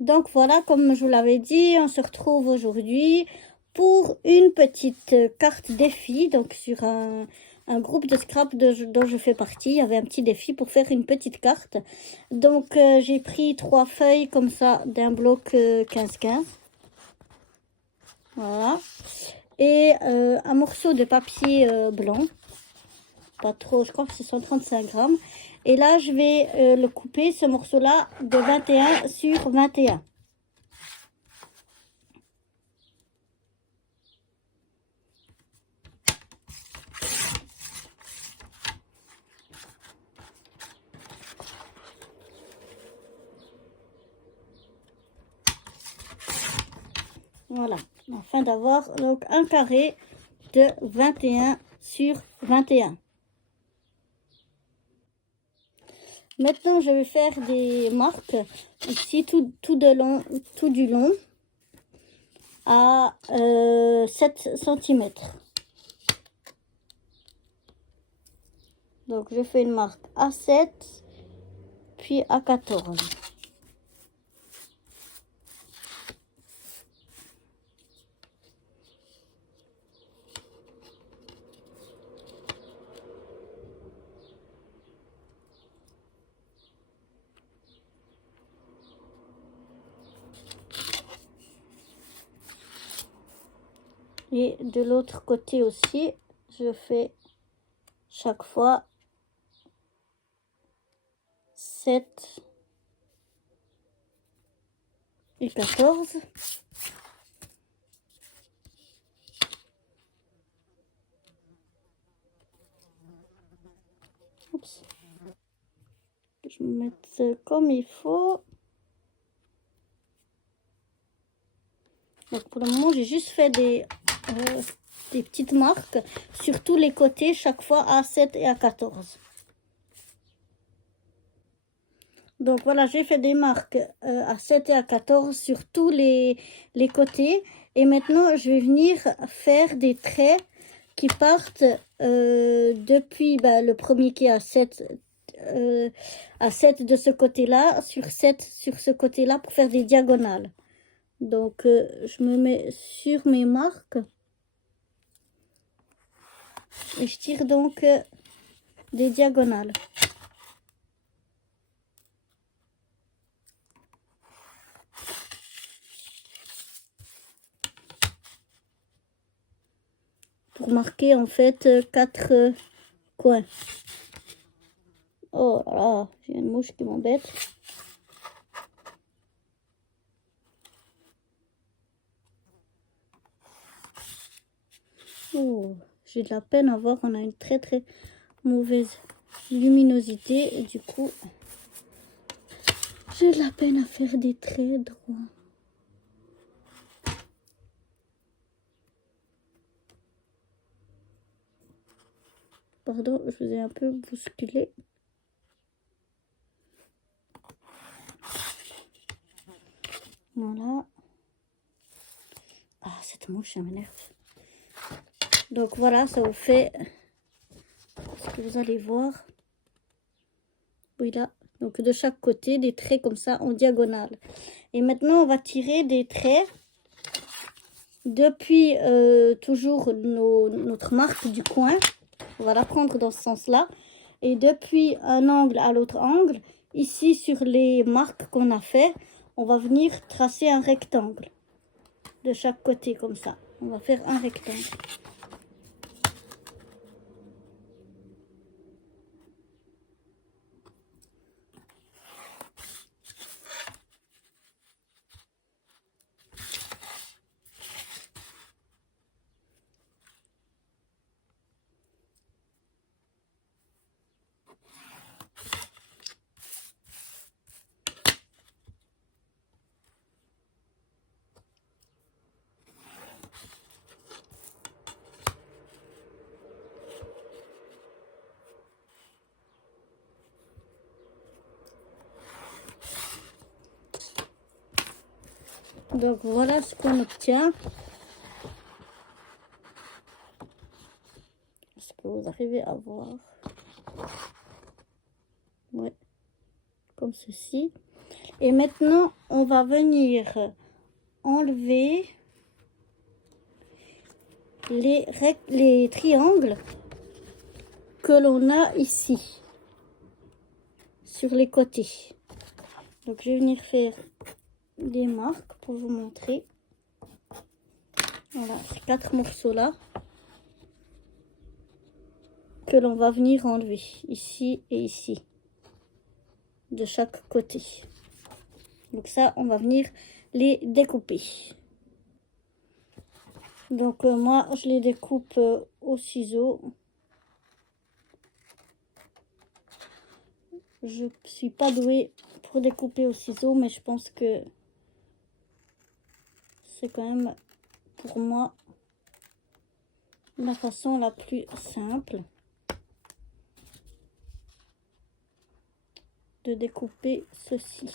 Donc voilà, comme je vous l'avais dit, on se retrouve aujourd'hui pour une petite carte défi. Donc sur un groupe de scrap dont je fais partie, il y avait un petit défi pour faire une petite carte. Donc j'ai pris 3 feuilles comme ça d'un bloc 15-15. Voilà. Et un morceau de papier blanc. Pas trop, je crois que c'est 135 grammes. Et là, je vais le couper, ce morceau-là, de 21 sur 21. Voilà, afin d'avoir donc un carré de 21 sur 21. Maintenant, je vais faire des marques ici tout du long à 7 cm. Donc, je fais une marque à 7, puis à 14. Et de l'autre côté aussi, je fais chaque fois 7 et 14. Oups. Je vais mettre comme il faut. Donc pour le moment, j'ai juste fait des petites marques sur tous les côtés, chaque fois à 7 et à 14. Donc voilà, j'ai fait des marques à 7 et à 14 sur tous les côtés. Et maintenant, je vais venir faire des traits qui partent depuis le premier qui est à 7 de ce côté-là, sur 7 sur ce côté-là pour faire des diagonales. Donc, je me mets sur mes marques et je tire donc des diagonales. Pour marquer en fait 4 coins. Oh là là, j'ai une mouche qui m'embête. Oh, j'ai de la peine à voir, on a une très mauvaise luminosité et du coup j'ai de la peine à faire des traits droits. Pardon, je vous ai un peu bousculé. Voilà. Ah, cette mouche, ça m'énerve. Donc voilà, ça vous fait ce que vous allez voir. Oui, là. Donc de chaque côté, des traits comme ça en diagonale. Et maintenant, on va tirer des traits depuis toujours notre marque du coin. On va la prendre dans ce sens-là. Et depuis un angle à l'autre angle, ici sur les marques qu'on a fait, on va venir tracer un rectangle de chaque côté comme ça. On va faire un rectangle. Donc voilà ce qu'on obtient. Est-ce que vous arrivez à voir? Ouais, comme ceci. Et maintenant, on va venir enlever les triangles que l'on a ici, sur les côtés. Donc, je vais venir faire des marques pour vous montrer. Voilà, ces 4 morceaux-là que l'on va venir enlever, ici et ici, de chaque côté. Donc ça, on va venir les découper. Donc moi, je les découpe au ciseau. Je suis pas douée pour découper au ciseau, mais je pense que c'est quand même pour moi la façon la plus simple de découper ceci.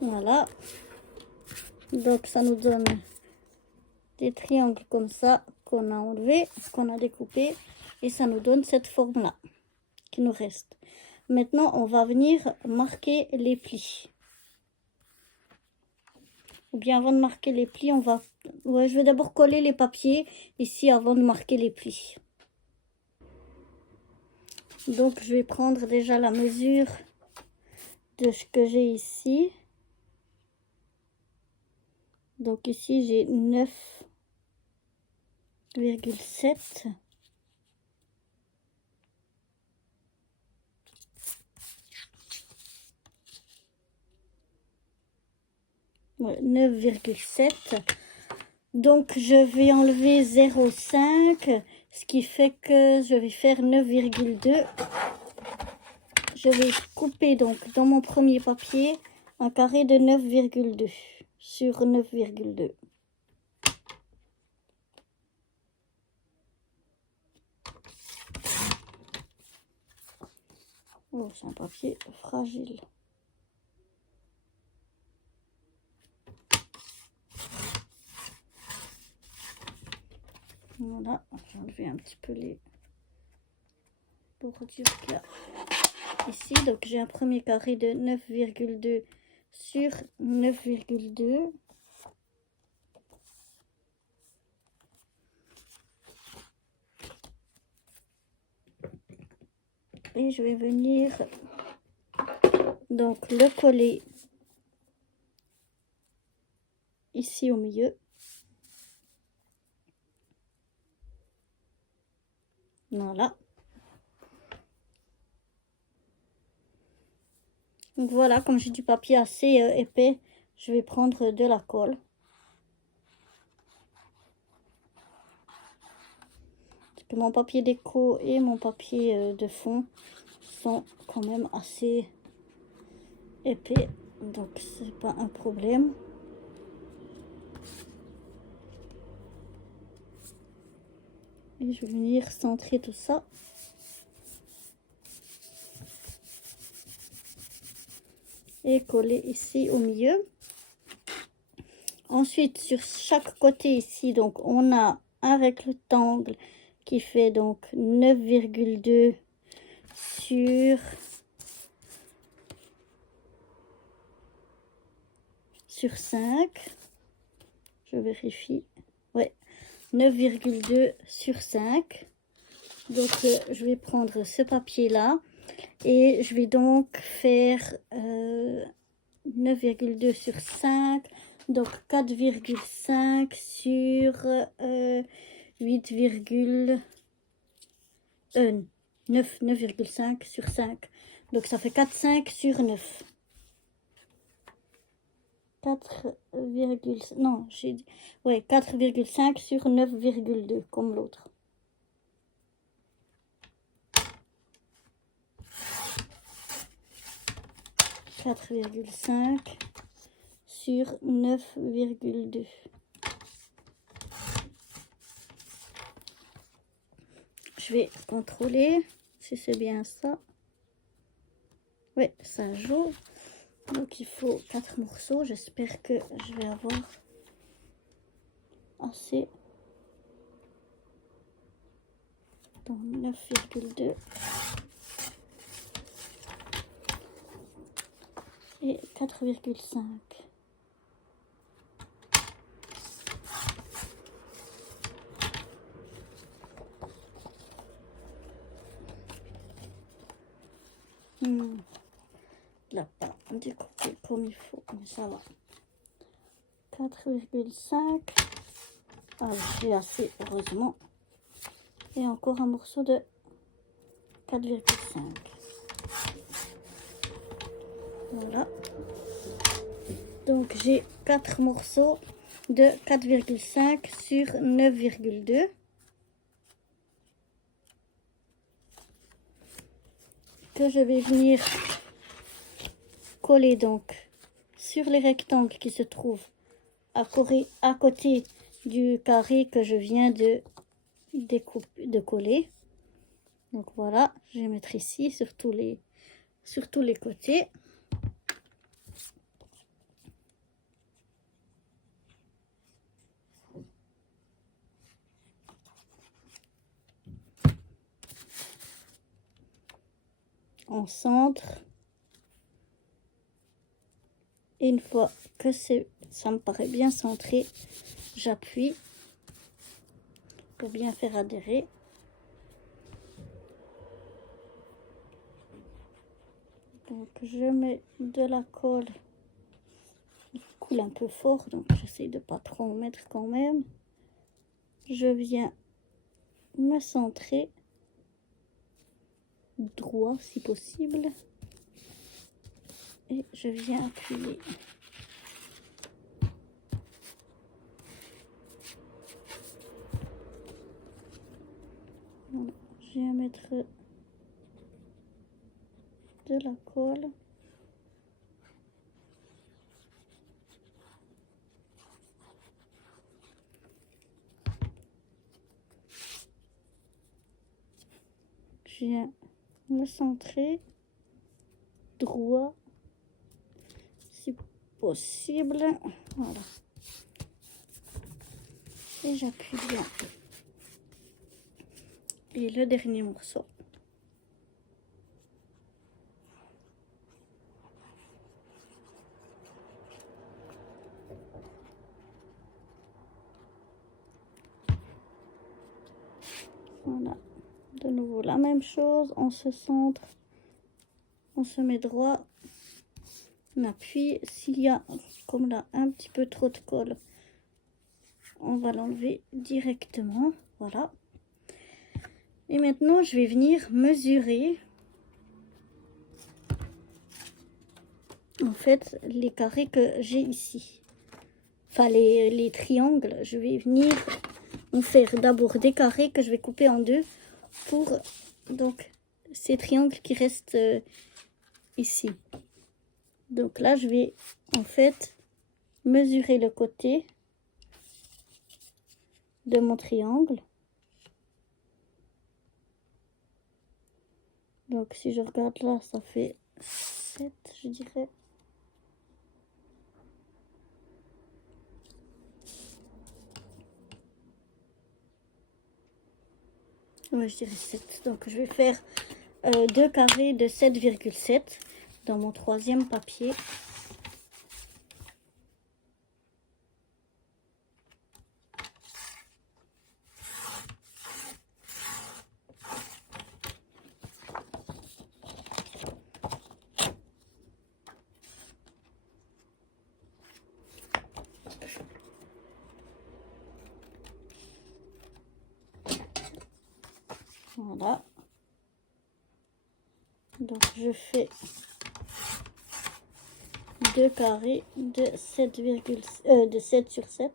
Voilà, donc ça nous donne des triangles comme ça qu'on a enlevé, qu'on a découpé, et ça nous donne cette forme là qui nous reste. Maintenant, on va venir marquer les plis. Ou bien avant de marquer les plis, je vais d'abord coller les papiers ici avant de marquer les plis. Donc, je vais prendre déjà la mesure de ce que j'ai ici. Donc ici, j'ai 9,7. Ouais, 9,7. Donc, je vais enlever 0,5, ce qui fait que je vais faire 9,2. Je vais couper donc dans mon premier papier un carré de 9,2 sur 9,2. Oh, c'est un papier fragile. Voilà, j'ai enlevé un petit peu les bordures qu'il y a ici. Donc j'ai un premier carré de 9,2 sur 9,2. Et je vais venir donc le coller ici au milieu. Voilà. Donc voilà, comme j'ai du papier assez épais, je vais prendre de la colle. Parce que mon papier déco et mon papier de fond sont quand même assez épais. Donc c'est pas un problème. Et je vais venir centrer tout ça. Et coller ici au milieu. Ensuite, sur chaque côté ici, donc on a un rectangle qui fait donc 9,2 sur 5. Je vérifie. Ouais, 9,2 sur 5. Donc, je vais prendre ce papier-là et je vais donc faire 9,2 sur 5. Donc, 4,5 sur 9,5 sur 5. Donc, ça fait 4,5 sur 9. Non, j'ai dit... Ouais, 4,5 sur 9,2 comme l'autre. « 4,5 sur 9,2. Je vais contrôler si c'est bien ça. Oui, ça joue. Donc il faut 4 morceaux. J'espère que je vais avoir assez. Donc 9,2 et 4,5. Là, pas découpé comme il faut, mais ça va. 4,5. Ah, j'ai assez, heureusement. Et encore un morceau de 4,5. Voilà. Donc, j'ai 4 morceaux de 4,5 sur 9,2. Que je vais venir coller donc sur les rectangles qui se trouvent à côté du carré que je viens de coller. Donc voilà, je vais mettre ici sur tous les côtés. En centre. Et une fois que ça me paraît bien centré, j'appuie pour bien faire adhérer. Donc je mets de la colle. Il coule un peu fort, donc j'essaie de pas trop en mettre quand même. Je viens me centrer droit si possible. Et je viens appuyer. Voilà. Je viens mettre de la colle. Je viens me centrer droit si possible. Voilà. Et j'appuie bien. Et le dernier morceau. Voilà. De nouveau la même chose. On se centre. On se met droit. On appuie. S'il y a comme là un petit peu trop de colle, on va l'enlever directement. Voilà. Et maintenant, je vais venir mesurer en fait les carrés que j'ai ici. Enfin, les triangles. Je vais venir en faire d'abord des carrés que je vais couper en deux pour donc ces triangles qui restent ici. Donc là, je vais en fait mesurer le côté de mon triangle. Donc si je regarde là, ça fait 7, je dirais. Ouais, je dirais 7. Donc je vais faire deux carrés de 7,7 dans mon troisième papier. Voilà. Donc je fais 2 carrés de 7 sur 7.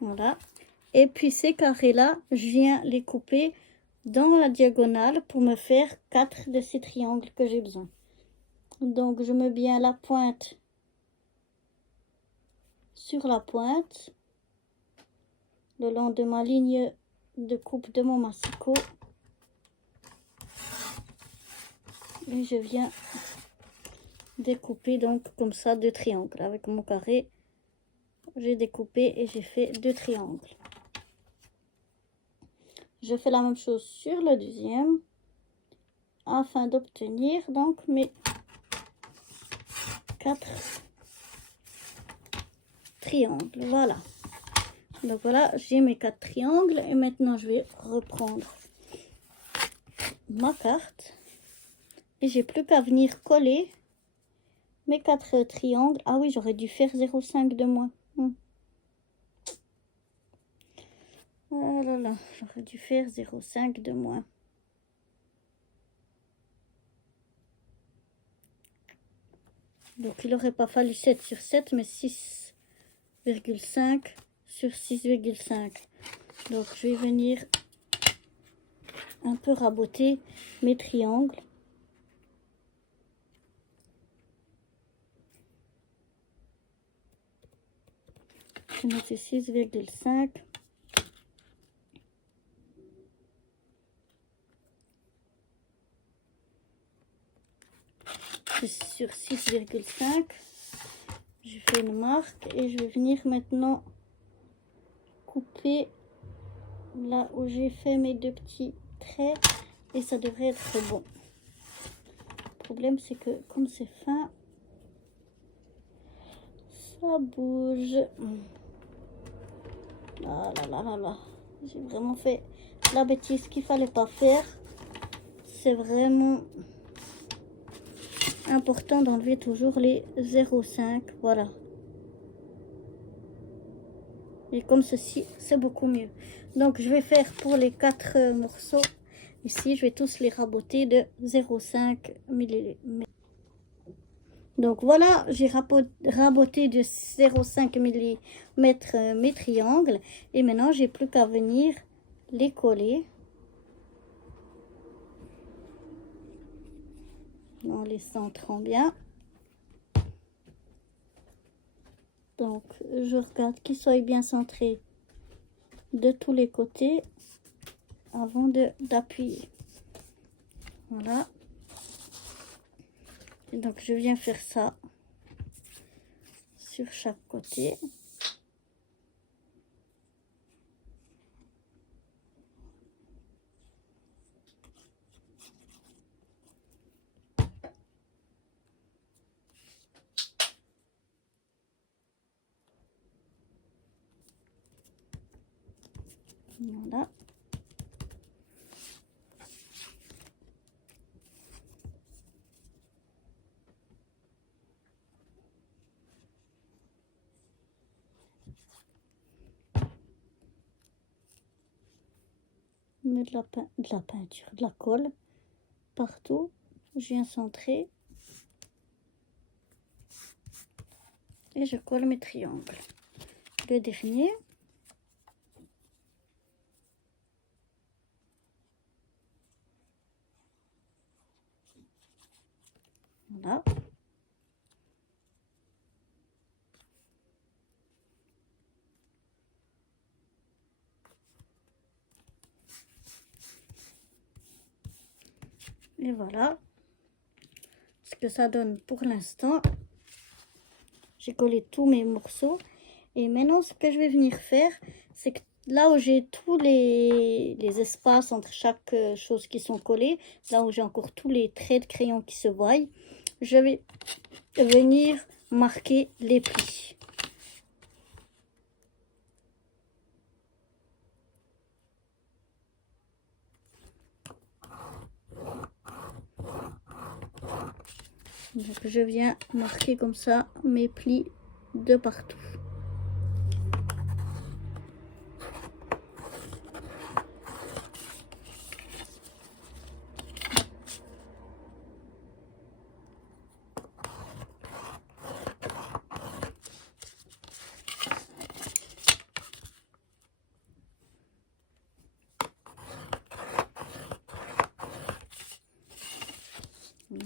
Voilà. Et puis ces carrés-là, je viens les couper dans la diagonale pour me faire 4 de ces triangles que j'ai besoin. Donc je mets bien la pointe sur la pointe, le long de ma ligne de coupe de mon massicot. Et je viens découper donc comme ça 2 triangles. Avec mon carré, j'ai découpé et j'ai fait 2 triangles. Je fais la même chose sur le deuxième afin d'obtenir donc mes 4 triangles. Voilà. Donc voilà, j'ai mes 4 triangles et maintenant je vais reprendre ma carte et j'ai plus qu'à venir coller mes 4 triangles. Ah oui, j'aurais dû faire 0,5 de moins. Oh là là, j'aurais dû faire 0,5 de moins. Donc il n'aurait pas fallu 7 sur 7, mais 6,5 sur 6,5. Donc je vais venir un peu raboter mes triangles. Je vais mettre 6,5. Sur 6,5. Je fais une marque et je vais venir maintenant couper là où j'ai fait mes 2 petits traits et ça devrait être bon. Le problème c'est que comme c'est fin, ça bouge. Ah là là là là, j'ai vraiment fait la bêtise qu'il fallait pas faire. C'est vraiment important d'enlever toujours les 0,5. Voilà. Et comme ceci, c'est beaucoup mieux. Donc je vais faire pour les 4 morceaux. Ici, je vais tous les raboter de 0,5 mm. Donc voilà, j'ai raboté de 0,5 mm mes triangles. Et maintenant, j'ai plus qu'à venir les coller. En les centrant bien. Donc, je regarde qu'ils soient bien centrés de tous les côtés avant d'appuyer. Voilà. Et donc, je viens faire ça sur chaque côté. Voilà. Mettre de la peinture, de la colle partout. Je viens centrer. Et je colle mes triangles. Le dernier. Voilà. Et voilà ce que ça donne pour l'instant. J'ai collé tous mes morceaux. Et maintenant, ce que je vais venir faire, c'est que là où j'ai tous les espaces entre chaque chose qui sont collées, là où j'ai encore tous les traits de crayon qui se voient, je vais venir marquer les plis. Donc je viens marquer comme ça mes plis de partout.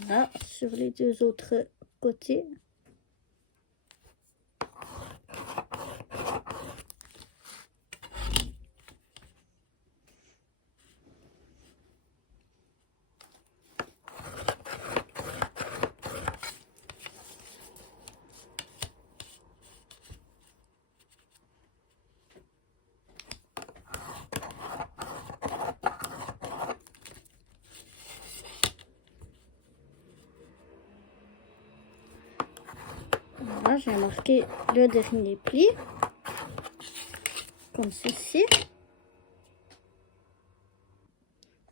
Voilà, sur les deux autres côtés. Voilà, j'ai marqué le dernier pli, comme ceci.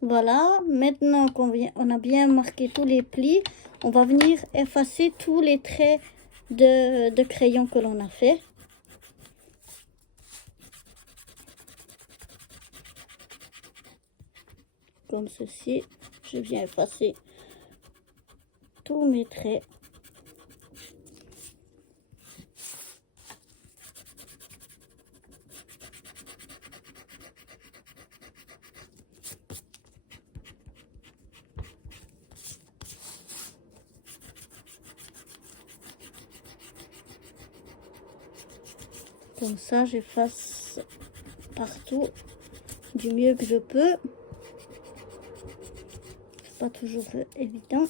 Voilà, maintenant qu'on a bien marqué tous les plis, on va venir effacer tous les traits de crayon que l'on a fait. Comme ceci, je viens effacer tous mes traits. Comme ça, j'efface partout du mieux que je peux. C'est pas toujours évident.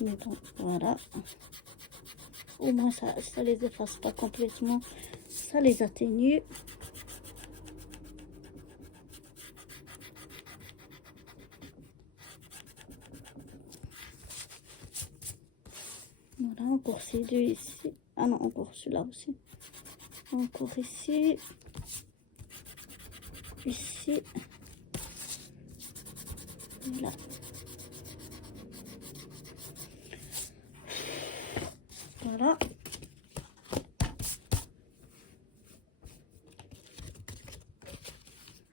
Mais bon, voilà. Au moins, ça les efface pas complètement. Ça les atténue. Voilà, encore ces deux ici. Ah non, encore celui-là aussi. Encore ici. Ici. Là. Voilà.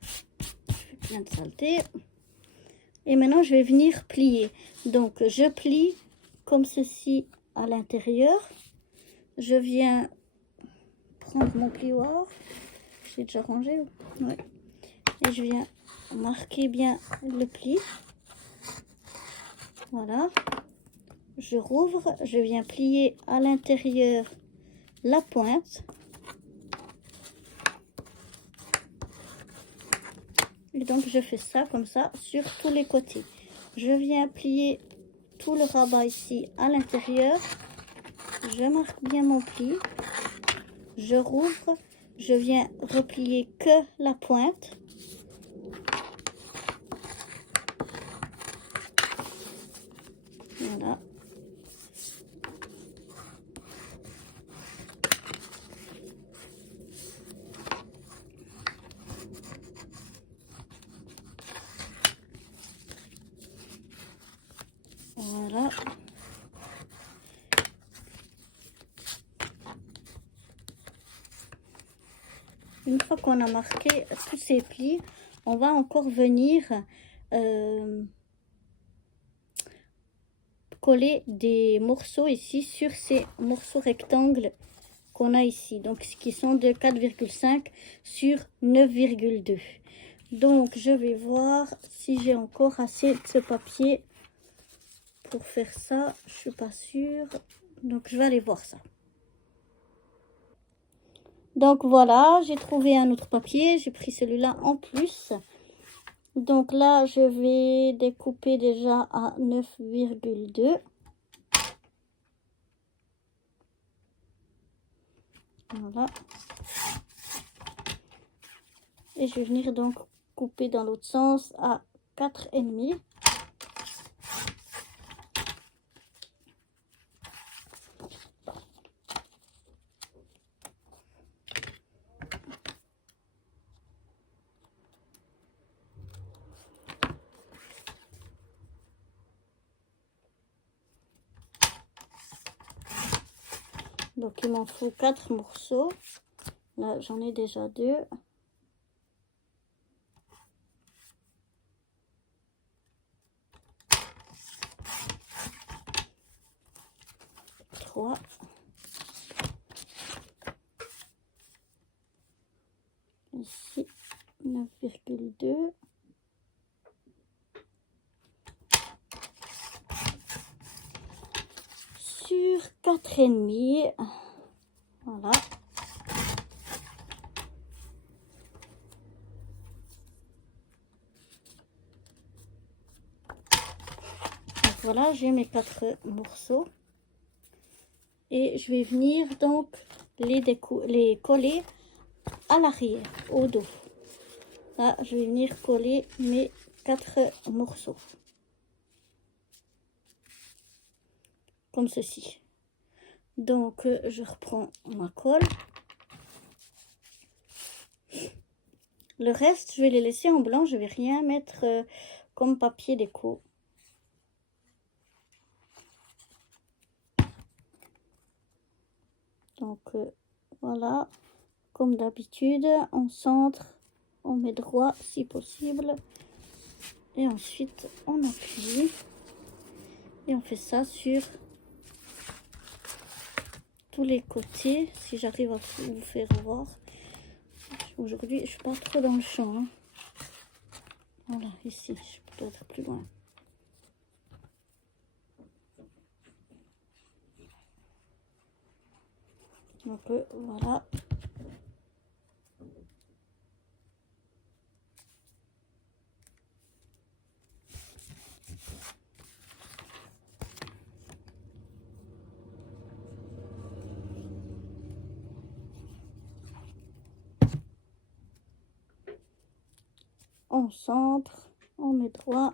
Je fais plein de saleté. Et maintenant, je vais venir plier. Donc, je plie comme ceci à l'intérieur. Je viens prendre mon plioir. J'ai déjà rangé. Ouais. Et je viens marquer bien le pli. Voilà. Je rouvre. Je viens plier à l'intérieur la pointe. Et donc, je fais ça comme ça sur tous les côtés. Je viens plier tout le rabat ici à l'intérieur. Je marque bien mon pli. Je rouvre. Je viens replier que la pointe. Voilà. Voilà. Une fois qu'on a marqué tous ces plis, on va encore venir coller des morceaux ici sur ces morceaux rectangles qu'on a ici. Donc, qui sont de 4,5 sur 9,2. Donc, je vais voir si j'ai encore assez de ce papier pour faire ça. Je suis pas sûre. Donc, je vais aller voir ça. Donc voilà, j'ai trouvé un autre papier, j'ai pris celui-là en plus. Donc là, je vais découper déjà à 9,2. Voilà. Et je vais venir donc couper dans l'autre sens à 4,5. Donc, il m'en faut 4 morceaux. Là, j'en ai déjà 2. 9,2. Sur 4,5. Voilà. Donc voilà, j'ai mes 4 morceaux. Et je vais venir donc les coller à l'arrière, au dos. Là, je vais venir coller mes 4 morceaux. Comme ceci. Donc, je reprends ma colle. Le reste, je vais les laisser en blanc. Je vais rien mettre comme papier déco. Donc, voilà. Comme d'habitude, on centre, on met droit si possible. Et ensuite, on appuie. Et on fait ça sur tous les côtés, si j'arrive à vous faire voir. Aujourd'hui, je suis pas trop dans le champ. Hein. Voilà, ici, je peux être plus loin. Donc, voilà. On centre, on met droit.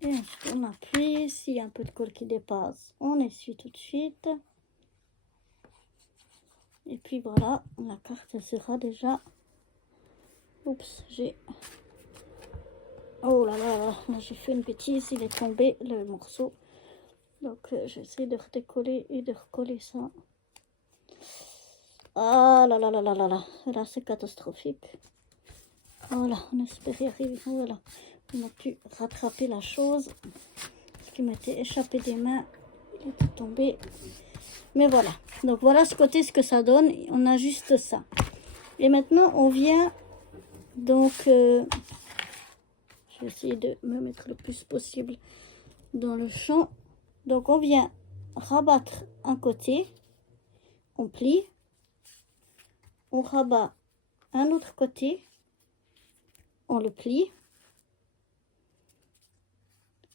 Et ensuite, on appuie. S'il y a un peu de colle qui dépasse, on essuie tout de suite. Et puis voilà, la carte elle sera déjà... Oups, j'ai... Oh là là, là j'ai fait une bêtise, il est tombé le morceau. Donc j'essaie de redécoller et de recoller ça. Ah là là là là là là, là c'est catastrophique. Voilà, on espère y arriver. Voilà, on a pu rattraper la chose. Ce qui m'était échappé des mains, il était tombé. Mais voilà, donc voilà ce côté, ce que ça donne. On a juste ça. Et maintenant, on vient donc... je vais essayer de me mettre le plus possible dans le champ. Donc, on vient rabattre un côté. On plie. On rabat un autre côté. On le plie.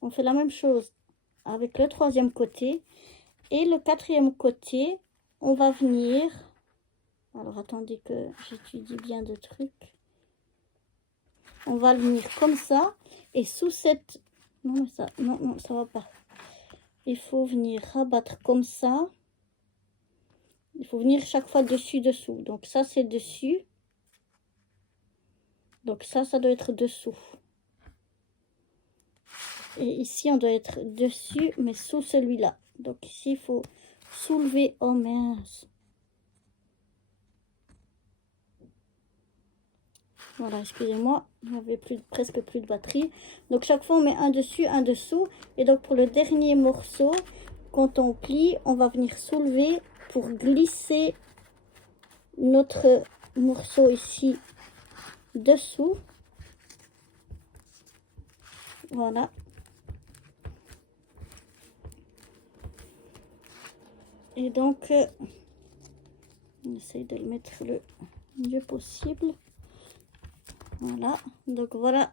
On fait la même chose avec le troisième côté. Et le quatrième côté, on va venir... Alors, attendez que j'étudie bien de trucs. On va venir comme ça. Et sous cette... Non, mais ça... Non, non, ça va pas. Il faut venir rabattre comme ça. Il faut venir chaque fois dessus-dessous. Donc, ça, c'est dessus. Donc, ça doit être dessous. Et ici, on doit être dessus, mais sous celui-là. Donc, ici, il faut soulever. Oh, mince. Voilà, excusez-moi, il n'y avait presque plus de batterie. Donc, chaque fois, on met un dessus, un dessous. Et donc, pour le dernier morceau, quand on plie, on va venir soulever pour glisser notre morceau ici dessous. Voilà. Et donc, on essaye de le mettre le mieux possible. Voilà. Donc, voilà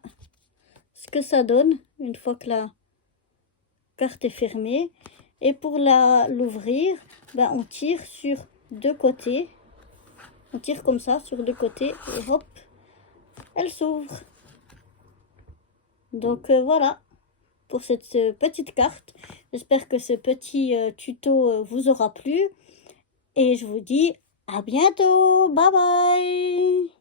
ce que ça donne une fois que la carte est fermée. Et pour l'ouvrir, ben, on tire sur deux côtés. On tire comme ça sur deux côtés et hop, elle s'ouvre. Donc, voilà. Pour cette petite carte. J'espère que ce petit tuto vous aura plu. Et je vous dis à bientôt. Bye bye.